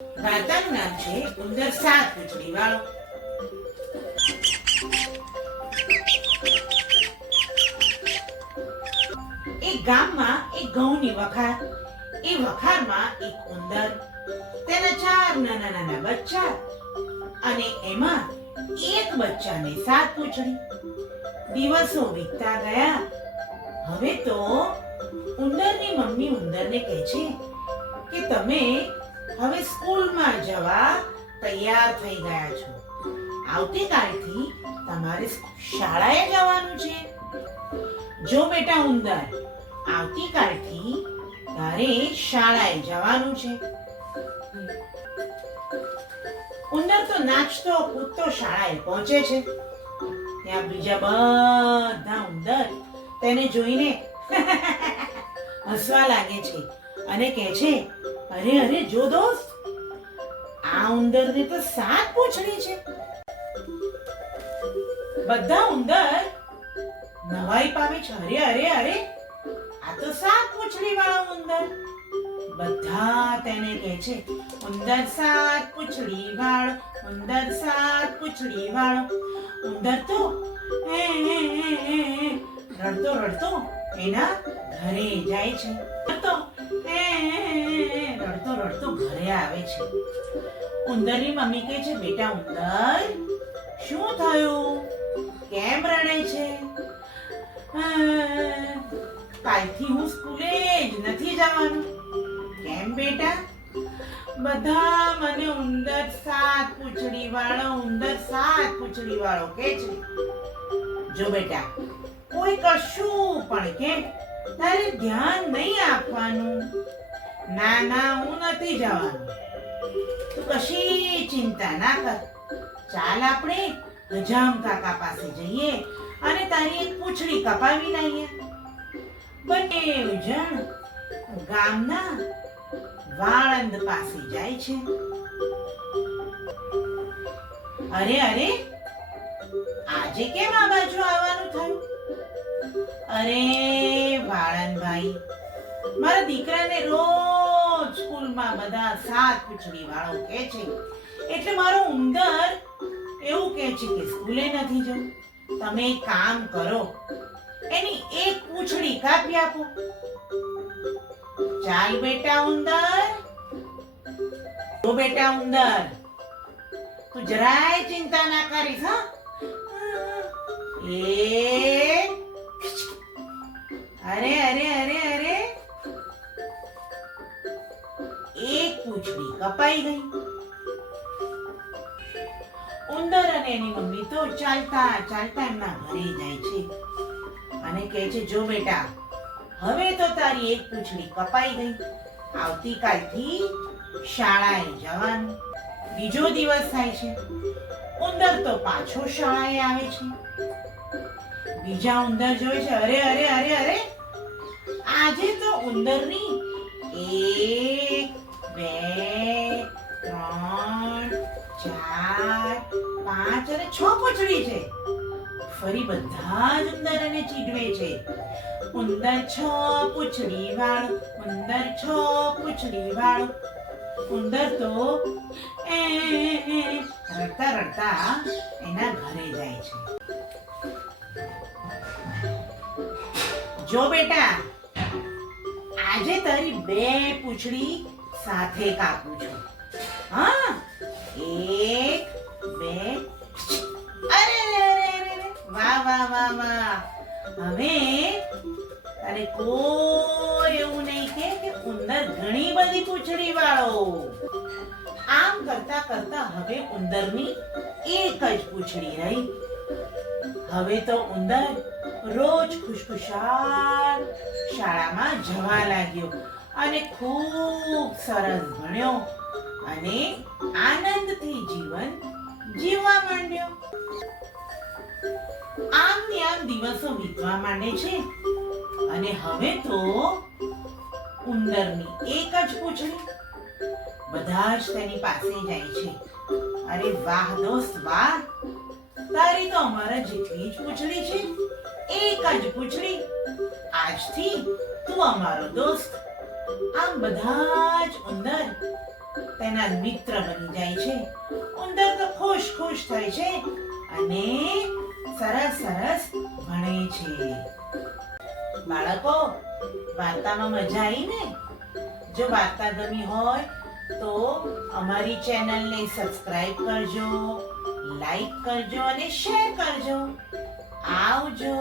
વાર્તાનું નામ છે ઉંદર સાત પૂંછડી વાળો. એક ગામમાં એક ઘઉંની વખાર. એ વખારમાં એક ઉંદર, તેના 4 નાના નાના બચ્ચા અને એમાં એક બચ્ચાને 7 પૂંછડી. દિવસો વીતતા ગયા. હવે તો ઉંદરની મમ્મી ઉંદરને કહે છે કે તમે હવે સ્કૂલમાં જવા તૈયાર થઈ ગયા છો. આવતીકાલથી તમારે શાળાએ જવાનું છે. જો બેટા ઉંદર, આવતીકાલથી તારે શાળાએ જવાનું છે. ઉંદર તો નાચતો કૂદતો શાળાએ પહોંચે છે. ત્યાં બીજા બધા ઉંદર તેને જોઈને હસવા લાગે છે અને કહે છે, અરે અરે જો દોસ્ત, આ ઉંદરને તો 7 પૂંછડી છે. બધા ઉંદર નવાઈ પામે છે. અરે અરે અરે, આ તો 7 પૂંછડી વાળો ઉંદર. બધા તેને કહે છે, ઉંદર 7 પૂંછડી વાળો, ઉંદર 7 પૂંછડી વાળો. ઉંદર તો રડતો રડતો એના ઘરે જાય છે. રડતો રડતો ઘરે આવે છે. ઉંદરની મમ્મી કહે છે, બેટા ઉંદર, શું થયું? કેમ રડે છે? કાલથી હું સ્કૂલે જ નથી જવાનું. કેમ બેટા? બધા મને ઉંદર 7 પૂંછડી વાળો, ઉંદર 7 પૂંછડી વાળો કહે છે. જો બેટા, કોઈ કશું પણ કે તારે ધ્યાન નહીં આપવાનું. ના ના, હું નથી જવાનું. તું કશી ચિંતા ના કર. ચાલ આપણે હજામ કાકા પાસે જઈએ અને તારી એક પૂંછડી કપાવી લઈએ. બંને જણ ગામના વાળંદ પાસે જાય છે. અરે અરે, આજે કેમ આ બાજુ આવવાનું થયું? અરે વાળંદભાઈ, મારા દીકરાને રોજ સ્કૂલમાં બધા 7 પૂંછડી વાળો કહે છે, એટલે મારો ઉંદર એવું કહે છે કે સ્કૂલે નથી જવું. તમે એક કામ કરો, એની એક પૂંછડી કાપી આપો. ચાલ બેટા ઉંદર. તો બેટા ઉંદર, તું જરાય ચિંતા ના કરીશ. હા, અરે અરે અરે અરે, એક પૂંછડી કપાઈ ગઈ. ઉંદર અને એની મમ્મી તો ચાલતા ચાલતા એમના ઘરે જાય છે અને કહે છે, જો બેટા, હવે તો તારી એક પૂંછડી કપાઈ ગઈ. આવતીકાલથી શાળાએ જવાનું. બીજો દિવસ થાય છે. ઉંદર તો પાછો શાળાએ આવે છે. બીજા ઉંદર જોઈ છે, અરે અરે અરે અરે, આજે તો ઉંદરની 1 2 3 4 5 અને 6 પૂંછડી છે. ફરી બધા જ ઉંદર એને ચીડવે છે. ઉંદર 6 પૂંછડી વાળો, ઉંદર 6 પૂંછડી વાળો. ઉંદર તો રડતા રડતા એના ઘરે જાય છે. જો બેટા, આજે તારી 2 પૂંછડી સાથે કાપું છું. હા, 1 2. અરે વાહ વાહ વાહ વાહ. હવે તારે કોઈ એવું નહીં કે ઉંદર ઘણી બધી પૂંછડી વાળો. આમ કરતા કરતા હવે ઉંદરની એક જ પૂંછડી રહી. હવે તો ઉંદર રોજ ખુશખુશાલ શાળામાં જવા લાગ્યો અને ખૂબ સરસ ભણ્યો અને આનંદથી જીવન જીવવા માંડ્યો. આમ ને આમ દિવસો વીતવા માંડે છે અને હવે તો ઉંદરની એક જ પૂંછડી. બધા જ તેની પાસે જાય છે. અરે વાહ દોસ્ત વાહ, તારી તો અમારા જેટલી જ પૂંછડી છે. એક જ પૂંછડી. આજથી તું અમારો દોસ્ત. આમ બધા જ ઉંદર તેના મિત્ર બની જાય છે. ઉંદર તો ખુશ ખુશ થાય છે અને સરસ સરસ ભણે છે. બાળકો, વાર્તામાં મજા આવી ને? જો વાર્તા ગમી હોય તો અમારી ચેનલને સબસ્ક્રાઇબ કરજો, લાઈક કરજો અને શેર કરજો. આવજો.